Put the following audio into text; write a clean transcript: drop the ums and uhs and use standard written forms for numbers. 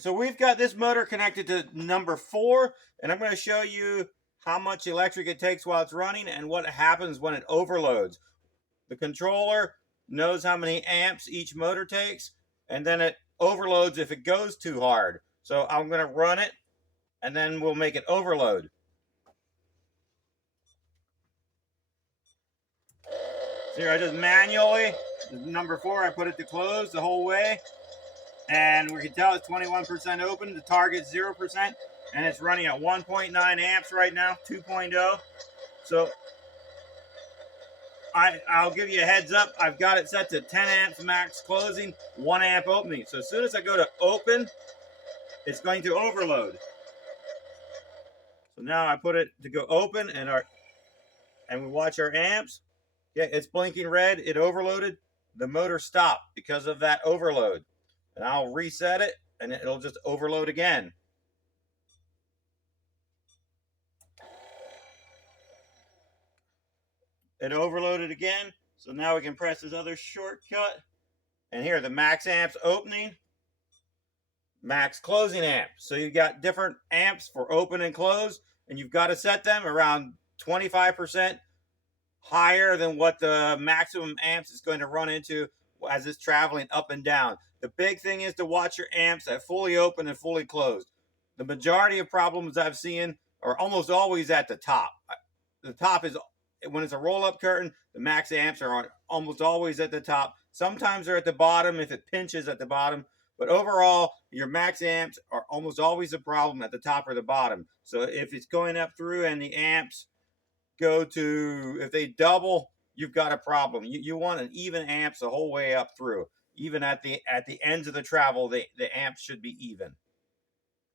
So we've got this motor connected to number 4, and I'm going to show you how much electric it takes while it's running and what happens when it overloads. The controller knows how many amps each motor takes, and then it overloads if it goes too hard. So I'm going to run it, and then we'll make it overload. So here I just manually, number 4, I put it to close the whole way. And we can tell it's 21% open. The target's 0%, and it's running at 1.9 amps right now, 2.0. So I'll give you a heads up. I've got it set to 10 amps max closing, 1 amp opening. So as soon as I go to open, it's going to overload. So now I put it to go open, and we watch our amps. Yeah, it's blinking red. It overloaded. The motor stopped because of that overload. And I'll reset it, and it'll just overload again. It overloaded again, so now we can press this other shortcut. And here, the max amps opening, max closing amp. So you've got different amps for open and close, and you've got to set them around 25% higher than what the maximum amps is going to run into as it's traveling up and down. The big thing is to watch your amps at fully open and fully closed. The majority of problems I've seen are almost always at the top. The top is, when it's a roll-up curtain, the max amps are almost always at the top. Sometimes they're at the bottom if it pinches at the bottom. But overall, your max amps are almost always a problem at the top or the bottom. So if it's going up through and the amps go to, if they double, you've got a problem. You want an even amps the whole way up through. Even at the ends of the travel, the amps should be even.